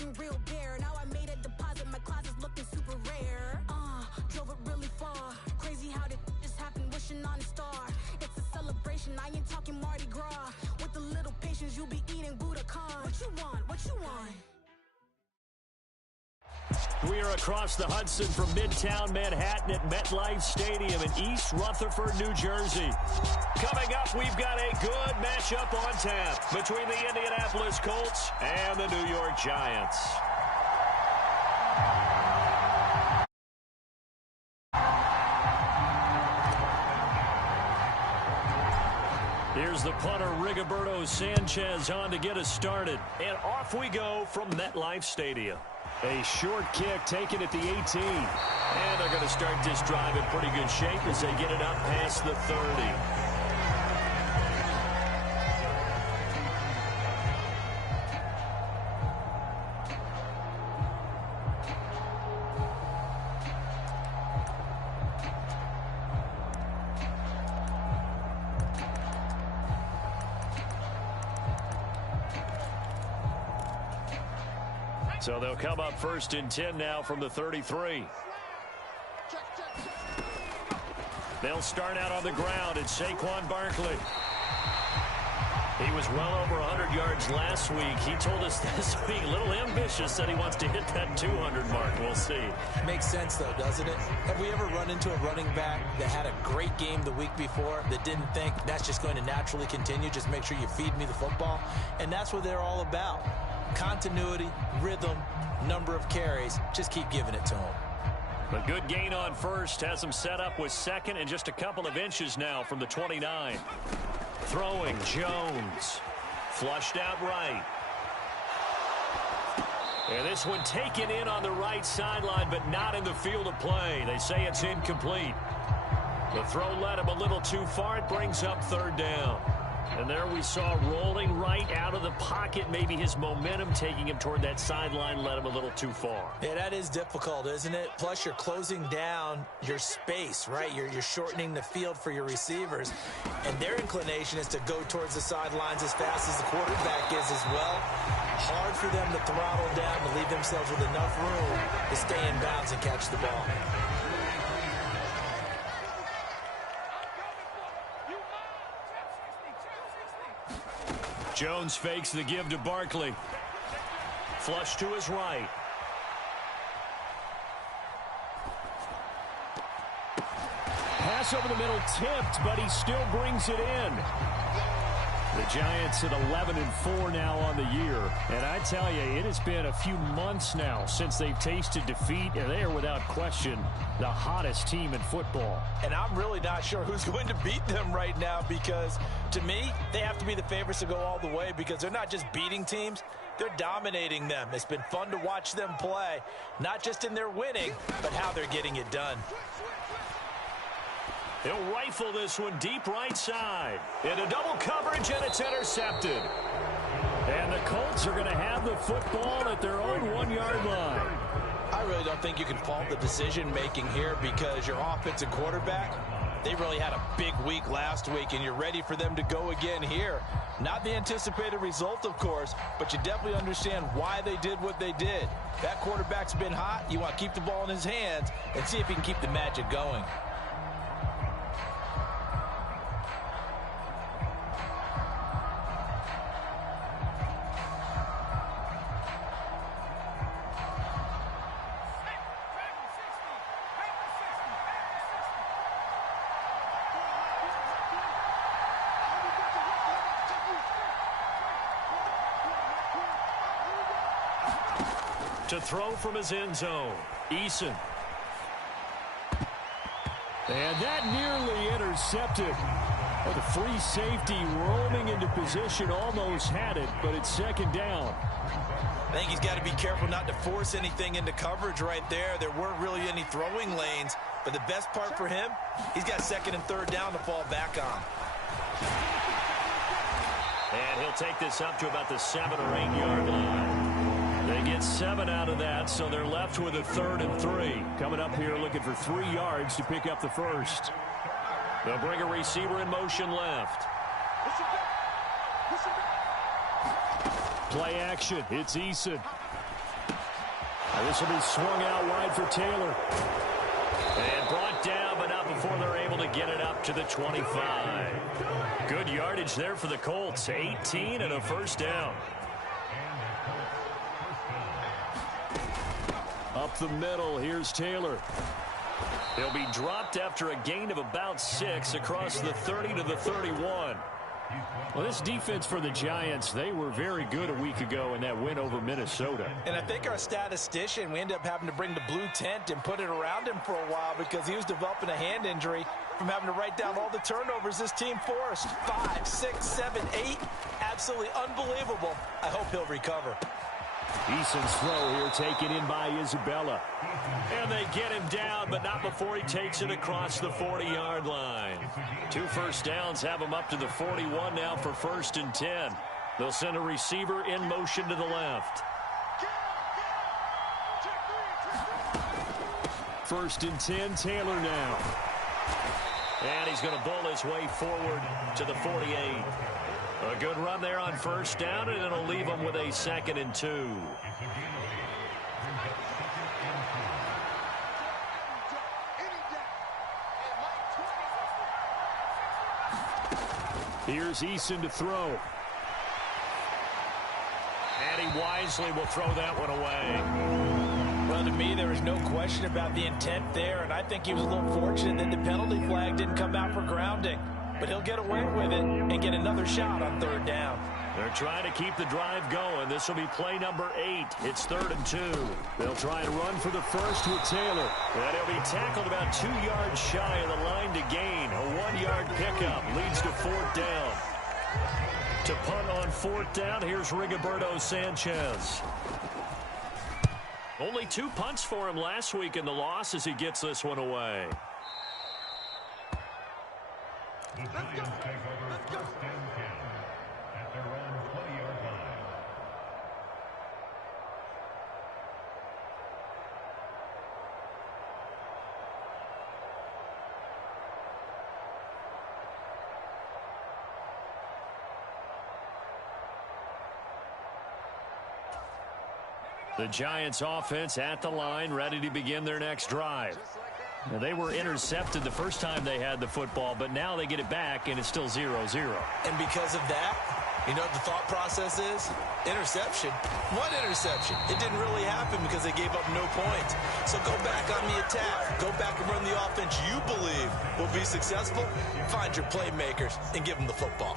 looking real bare. Now I made a deposit, my closet's looking super rare. Drove it really far. Crazy how did just happen, wishing on a star. It's a celebration, I ain't talking Mardi Gras. With a little patience, you'll be eating Budokan. What you want? What you want? We are across the Hudson from Midtown Manhattan at MetLife Stadium in East Rutherford, New Jersey. Coming up, we've got a good matchup on tap between the Indianapolis Colts and the New York Giants. Here's the punter, Rigoberto Sanchez, on to get us started. And off we go from MetLife Stadium. A short kick taken at the 18. And they're going to start this drive in pretty good shape as they get it up past the 30. So they'll come up first and 10 now from the 33. They'll start out on the ground. It's Saquon Barkley. He was well over 100 yards last week. He told us this week, a little ambitious, that he wants to hit that 200 mark. We'll see. Makes sense, though, doesn't it? Have we ever run into a running back that had a great game the week before that didn't think that's just going to naturally continue? Just make sure you feed me the football. And that's what they're all about. Continuity, rhythm, number of carries. Just keep giving it to him. A good gain on first. Has him set up with second and just a couple of inches now from the 29. Throwing, Jones. Flushed out right. And this one taken in on the right sideline, but not in the field of play. They say it's incomplete. The throw led him a little too far. It brings up third down. And there we saw rolling right out of the pocket. Maybe his momentum taking him toward that sideline led him a little too far. Yeah, that is difficult, isn't it? Plus, you're closing down your space, right? You're shortening the field for your receivers. And their inclination is to go towards the sidelines as fast as the quarterback is as well. Hard for them to throttle down to leave themselves with enough room to stay in bounds and catch the ball. Jones fakes the give to Barkley. Flush to his right. Pass over the middle tipped, but he still brings it in. The Giants at 11-4 now on the year. And I tell you, it has been a few months now since they've tasted defeat, and they are without question the hottest team in football. And I'm really not sure who's going to beat them right now because, to me, they have to be the favorites to go all the way because they're not just beating teams, they're dominating them. It's been fun to watch them play, not just in their winning, but how they're getting it done. He'll rifle this one deep right side. Into double coverage, and it's intercepted. And the Colts are going to have the football at their own 1-yard line. I really don't think you can fault the decision-making here because your offensive quarterback, they really had a big week last week, and you're ready for them to go again here. Not the anticipated result, of course, but you definitely understand why they did what they did. That quarterback's been hot. You want to keep the ball in his hands and see if he can keep the magic going. To throw from his end zone, Eason. And that nearly intercepted. Oh, the free safety roaming into position almost had it, but it's second down. I think he's got to be careful not to force anything into coverage right there. There weren't really any throwing lanes, but the best part for him, he's got second and third down to fall back on. And he'll take this up to about the 7 or 8 yard line. They get 7 out of that, so they're left with a 3rd and 3. Coming up here looking for 3 yards to pick up the first. They'll bring a receiver in motion left. Play action. It's Eason. This will be swung out wide for Taylor. And brought down, but not before they're able to get it up to the 25. Good yardage there for the Colts. 18 and a first down. Up the middle, here's Taylor. He'll be dropped after a gain of about 6 across the 30 to the 31. Well, this defense for the Giants, they were very good a week ago in that win over Minnesota. And I think our statistician, we ended up having to bring the blue tent and put it around him for a while because he was developing a hand injury from having to write down all the turnovers this team forced. 5, 6, 7, 8. Absolutely unbelievable. I hope he'll recover. Eason's throw here taken in by Isabella. And they get him down, but not before he takes it across the 40-yard line. 2 first downs have him up to the 41 now for 1st and 10. They'll send a receiver in motion to the left. 1st and 10, Taylor now. And he's going to bull his way forward to the 48. A good run there on 1st down, and it'll leave them with a 2nd and 2. Here's Eason to throw. And he wisely will throw that one away. Well, to me, there was no question about the intent there, and I think he was a little fortunate that the penalty flag didn't come out for grounding. But he'll get away with it and get another shot on 3rd down. They're trying to keep the drive going. This will be play number 8. It's 3rd and 2. They'll try and run for the first with Taylor. And he'll be tackled about 2 yards shy of the line to gain. A 1-yard pickup leads to 4th down. To punt on 4th down, here's Rigoberto Sanchez. Only 2 punts for him last week in the loss as he gets this one away. The Giants take over 1st and 10 at their own 20-yard line. The Giants offense at the line, ready to begin their next drive. Now, they were intercepted the first time they had the football, but now they get it back, and it's still 0-0. And because of that, you know what the thought process is? Interception. What interception? It didn't really happen because they gave up no points. So go back on the attack. Go back and run the offense you believe will be successful. Find your playmakers and give them the football.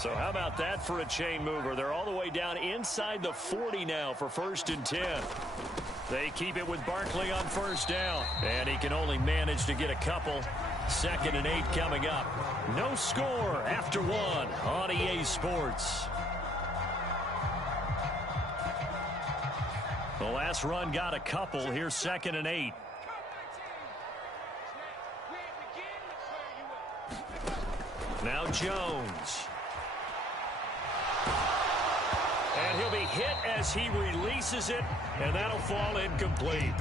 So how about that for a chain mover? They're all the way down inside the 40 now for 1st and 10. They keep it with Barkley on 1st down. And he can only manage to get a couple. 2nd and 8 coming up. No score after 1 on EA Sports. The last run got a couple. Here's 2nd and 8. Now Jones. And he'll be hit as he releases it, and that'll fall incomplete.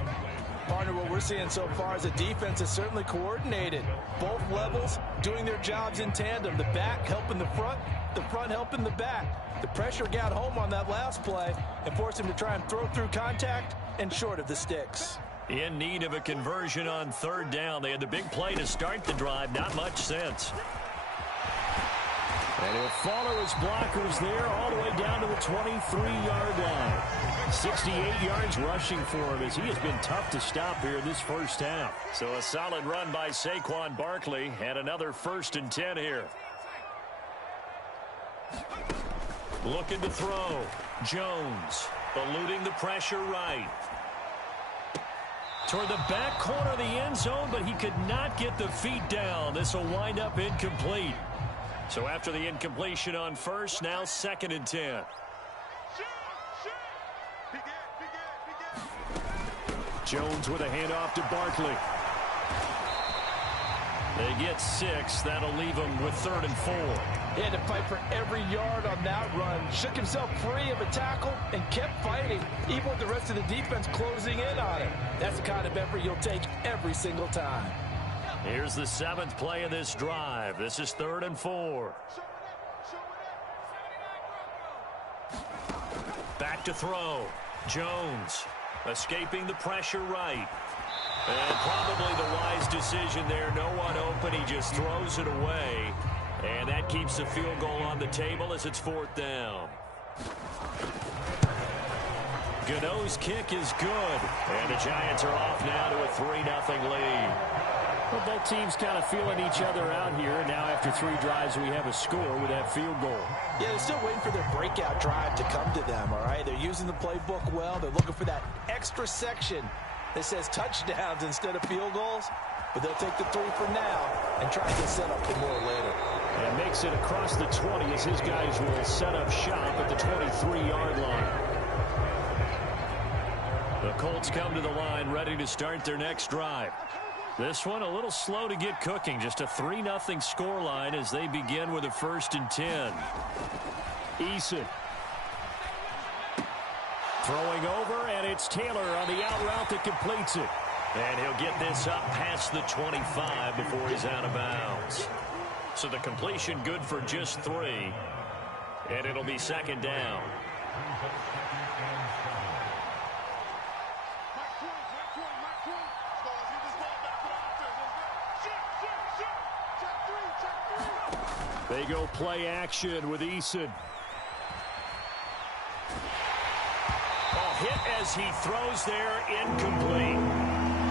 Partner, what we're seeing so far is the defense is certainly coordinated. Both levels doing their jobs in tandem. The back helping the front helping the back. The pressure got home on that last play and forced him to try and throw through contact and short of the sticks. In need of a conversion on 3rd down. They had the big play to start the drive. Not much sense. And he'll follow his blockers there all the way down to the 23-yard line. 68 yards rushing for him as he has been tough to stop here this first half. So a solid run by Saquon Barkley and another 1st and 10 here. Looking to throw. Jones eluding the pressure right. Toward the back corner of the end zone, but he could not get the feet down. This will wind up incomplete. So after the incompletion on 1st, now 2nd and 10. Jones with a handoff to Barkley. They get 6. That'll leave them with 3rd and 4. He had to fight for every yard on that run. Shook himself free of a tackle and kept fighting, even with the rest of the defense closing in on him. That's the kind of effort you'll take every single time. Here's the 7th play of this drive. This is 3rd and 4. Back to throw. Jones Escaping the pressure right. And probably the wise decision there. No one open. He just throws it away. And that keeps the field goal on the table as it's 4th down. Gano's kick is good. And the Giants are off now to a 3-0 lead. Well, both teams kind of feeling each other out here. And now after 3 drives, we have a score with that field goal. Yeah, they're still waiting for their breakout drive to come to them, all right? They're using the playbook well. They're looking for that extra section that says touchdowns instead of field goals. But they'll take the 3 for now and try to get set up for more later. And makes it across the 20 as his guys will set up shop at the 23-yard line. The Colts come to the line ready to start their next drive. This one a little slow to get cooking. Just a 3-0 scoreline as they begin with a 1st and 10. Eason. Throwing over, and it's Taylor on the out route that completes it. And he'll get this up past the 25 before he's out of bounds. So the completion good for just 3. And it'll be 2nd down. They go play action with Eason. Hit as he throws there, incomplete.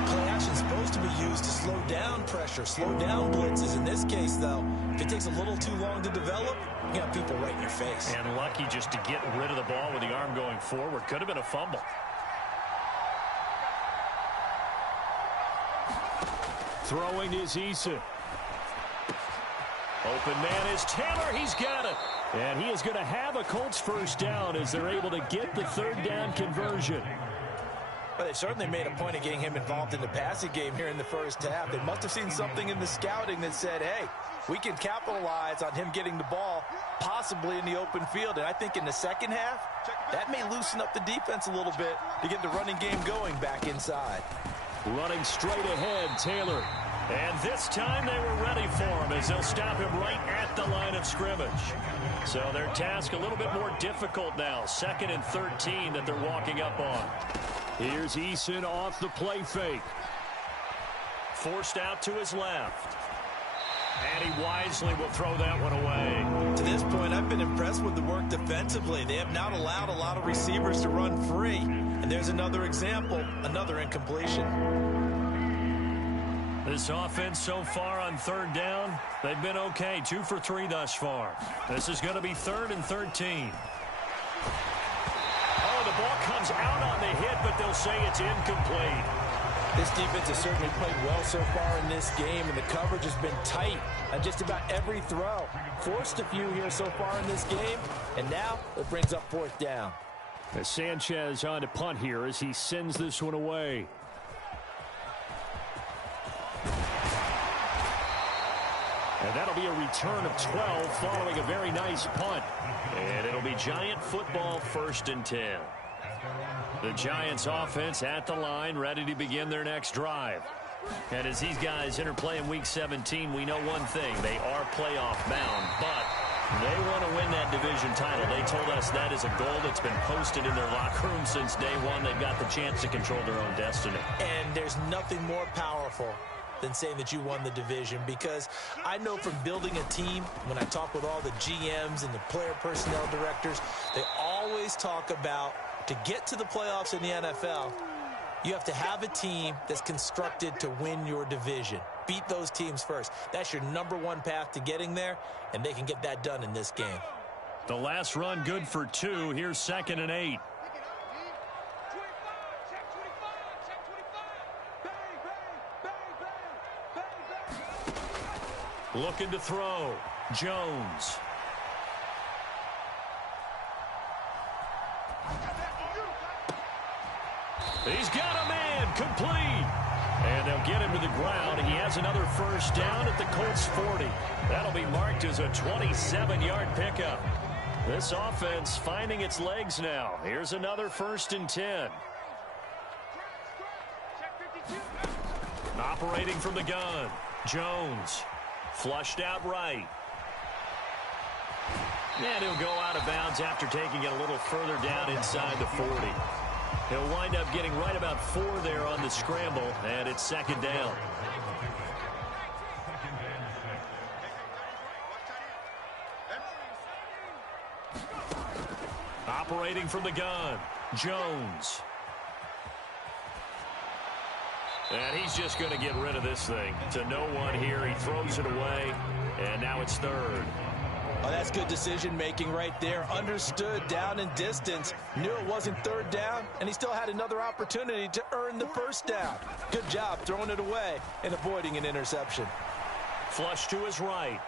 Play action is supposed to be used to slow down pressure, slow down blitzes. In this case, though, if it takes a little too long to develop, you got people right in your face. And lucky just to get rid of the ball with the arm going forward. Could have been a fumble. Throwing is Eason. Open man is Taylor. He's got it. And he is going to have a Colts 1st down as they're able to get the 3rd down conversion. Well, they certainly made a point of getting him involved in the passing game here in the 1st half. They must have seen something in the scouting that said, hey, we can capitalize on him getting the ball, possibly in the open field. And I think in the 2nd half, that may loosen up the defense a little bit to get the running game going back inside. Running straight ahead, Taylor. And this time they were ready for him as they'll stop him right at the line of scrimmage. So their task a little bit more difficult now. 2nd and 13 that they're walking up on. Here's Eason off the play fake. Forced out to his left. And he wisely will throw that one away. To this point, I've been impressed with the work defensively. They have not allowed a lot of receivers to run free. And there's another example, another incompletion. This offense so far on 3rd down, they've been okay. 2 for 3 thus far. This is going to be 3rd and 13. Oh, the ball comes out on the hit, but they'll say it's incomplete. This defense has certainly played well so far in this game, and the coverage has been tight on just about every throw. Forced a few here so far in this game, and now it brings up 4th down. As Sanchez on to punt here as he sends this one away. And that'll be a return of 12 following a very nice punt. And it'll be Giant football 1st and 10. The Giants offense at the line, ready to begin their next drive. And as these guys interplay in Week 17, we know one thing. They are playoff bound, but they want to win that division title. They told us that is a goal that's been posted in their locker room since day one. They've got the chance to control their own destiny. And there's nothing more powerful than saying that you won the division, because I know from building a team, when I talk with all the GMs and the player personnel directors, they always talk about, to get to the playoffs in the NFL, you have to have a team that's constructed to win your division. Beat those teams first. That's your #1 path to getting there, and they can get that done in this game. The last run good for 2. Here's 2nd and 8. Looking to throw. Jones. He's got a man. Complete. And they'll get him to the ground. He has another 1st down at the Colts 40. That'll be marked as a 27-yard pickup. This offense finding its legs now. Here's another 1st and 10. Operating from the gun. Jones. Flushed out right. And he'll go out of bounds after taking it a little further down inside the 40. He'll wind up getting right about 4 there on the scramble, and it's second down. Operating from the gun, Jones. And he's just going to get rid of this thing. To no one here. He throws it away, and now it's third. Oh, that's good decision-making right there. Understood down and distance. Knew it wasn't third down, and he still had another opportunity to earn the first down. Good job throwing it away and avoiding an interception. Flush to his right.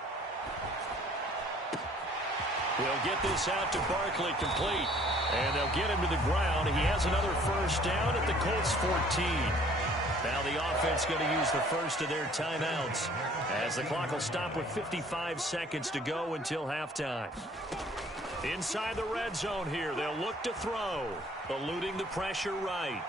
He'll get this out to Barkley, complete. And they'll get him to the ground. He has another first down at the Colts 14. Now the offense going to use the first of their timeouts as the clock will stop with 55 seconds to go until halftime. Inside the red zone here, they'll look to throw. Eluding the pressure right.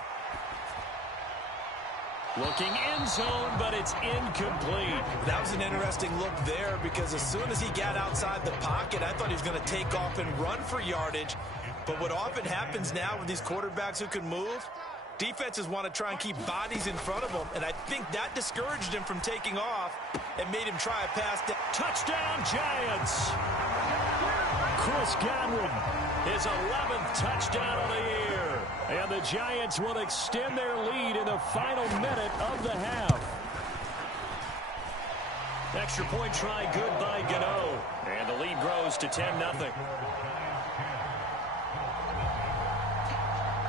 Looking end zone, but it's incomplete. That was an interesting look there because as soon as he got outside the pocket, I thought he was going to take off and run for yardage. But what often happens now with these quarterbacks who can move, defenses want to try and keep bodies in front of them, and I think that discouraged him from taking off and made him try a pass. Touchdown, Giants! Chris Godwin, his 11th touchdown of the year. And the Giants will extend their lead in the final minute of the half. Extra point try good by Gano. And the lead grows to 10-0.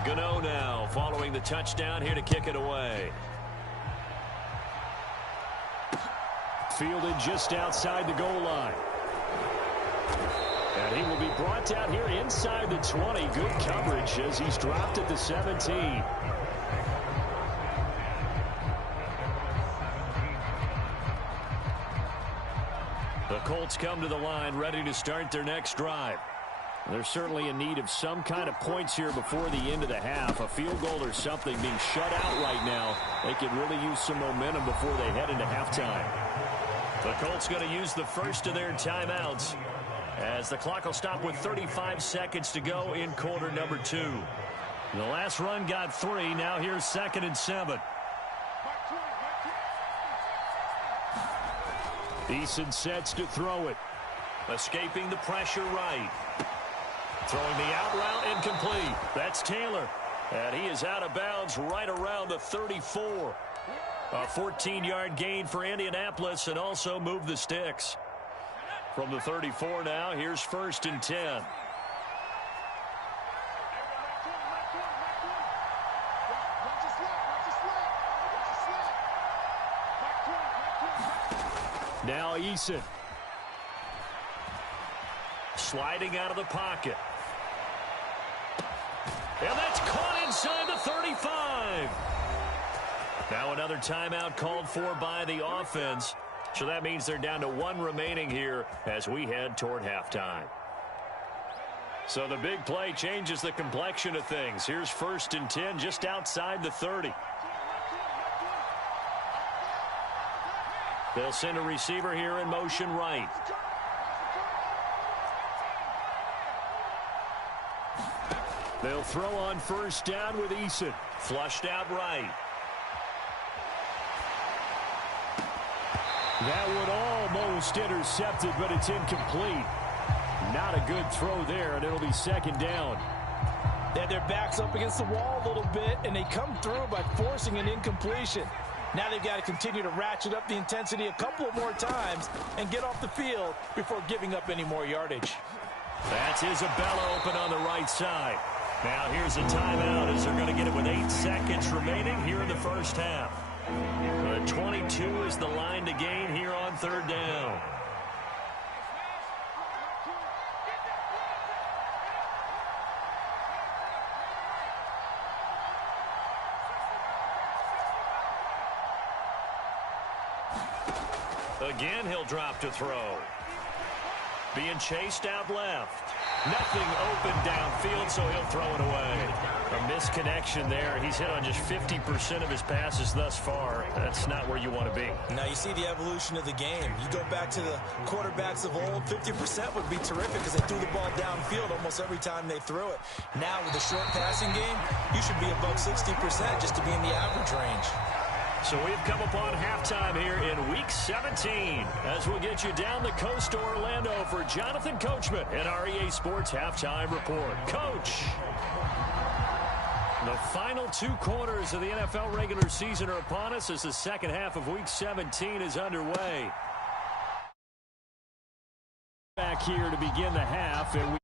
Gano now following the touchdown here to kick it away. Fielded just outside the goal line. And he will be brought down here inside the 20. Good coverage as he's dropped at the 17. The Colts come to the line ready to start their next drive. They're certainly in need of some kind of points here before the end of the half. A field goal or something being shut out right now. They could really use some momentum before they head into halftime. The Colts going to use the first of their timeouts as the clock will stop with 35 seconds to go in quarter number 2. The last run got 3. Now here's 2nd and 7. Eason sets to throw it. Escaping the pressure right. Throwing the out route incomplete. That's Taylor. And he is out of bounds right around the 34. A 14-yard gain for Indianapolis and also move the sticks. From the 34 now, here's 1st and 10. Now Eason. Sliding out of the pocket. And that's caught inside the 35. Now another timeout called for by the offense. So that means they're down to 1 remaining here as we head toward halftime. So the big play changes the complexion of things. Here's 1st and 10 just outside the 30. They'll send a receiver here in motion right. They'll throw on 1st down with Eason. Flushed out right. That one almost intercepted, but it's incomplete. Not a good throw there, and it'll be 2nd down. They had their backs up against the wall a little bit, and they come through by forcing an incompletion. Now they've got to continue to ratchet up the intensity a couple more times and get off the field before giving up any more yardage. That's Isabella open on the right side. Now here's a timeout as they're going to get it with 8 seconds remaining here in the first half. 22 is the line to gain here on 3rd down. Again, he'll drop to throw. Being chased out left. Nothing open downfield, so he'll throw it away. A misconnection there. He's hit on just 50% of his passes thus far. That's not where you want to be. Now you see the evolution of the game. You go back to the quarterbacks of old, 50% would be terrific because they threw the ball downfield almost every time they threw it. Now with the short passing game, you should be above 60% just to be in the average range. So we've come upon halftime here in Week 17 as we'll get you down the coast to Orlando for Jonathan Coachman and our EA Sports Halftime Report. Coach, the final 2 quarters of the NFL regular season are upon us as the second half of Week 17 is underway. Back here to begin the half, and